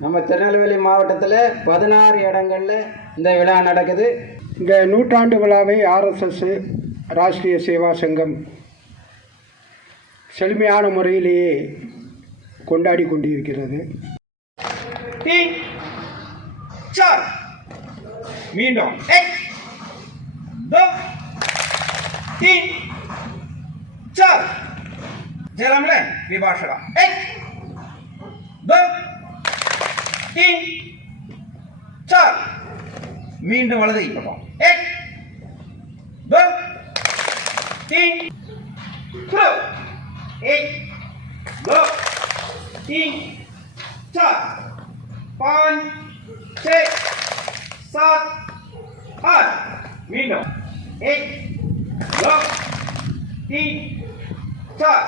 நம்ம திருநெல்வேலி மாவட்டத்தில் பதினாறு இடங்களில் இந்த விழா நடக்குது. இந்த நூற்றாண்டு விழாவை ஆர்எஸ்எஸ் ராஷ்ட்ரிய சேவா சங்கம் செழுமையான முறையிலேயே கொண்டாடி கொண்டிருக்கிறது. மீண்டும். ஜலம்ல விபாஷகம் तीन चार ஜெயராமல விபாஷகா एक दो तीन चार மீண்டும் வலது பக்கம் एक दो तीन थ्रो एक दो तीन चार पाँच छः सात आठ मीनू एक दो तीन चार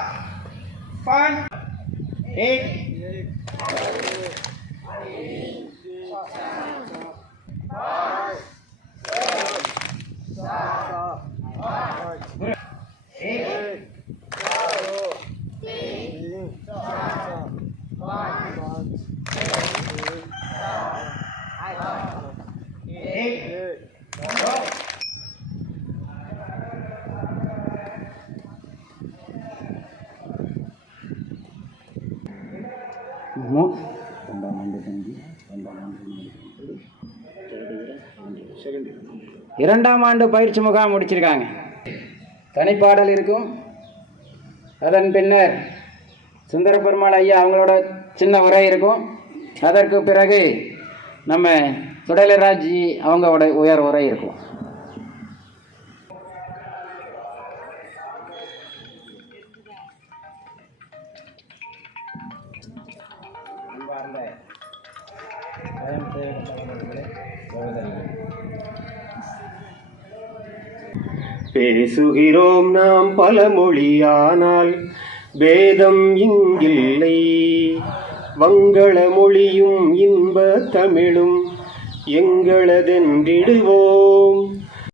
पाँच एक एक மூ- இரண்டாம் ஆண்டு பயிற்சி முகாம் முடிச்சிருக்காங்க. தனிப்பாடல் இருக்கும். அதன் பின்னர் சுந்தர பெருமாள் ஐயா அவங்களோட சின்ன உரை இருக்கும். அதற்கு பிறகு நம்ம சுடலராஜ் அவங்களோட உயர் உரை இருக்கும். பேசுகிறோம் நாம் பல மொழியானால் வேதம் இங்கில்லை. வங்கள மொழியும் இன்ப தமிழும் எங்களதென்றிடுவோம்.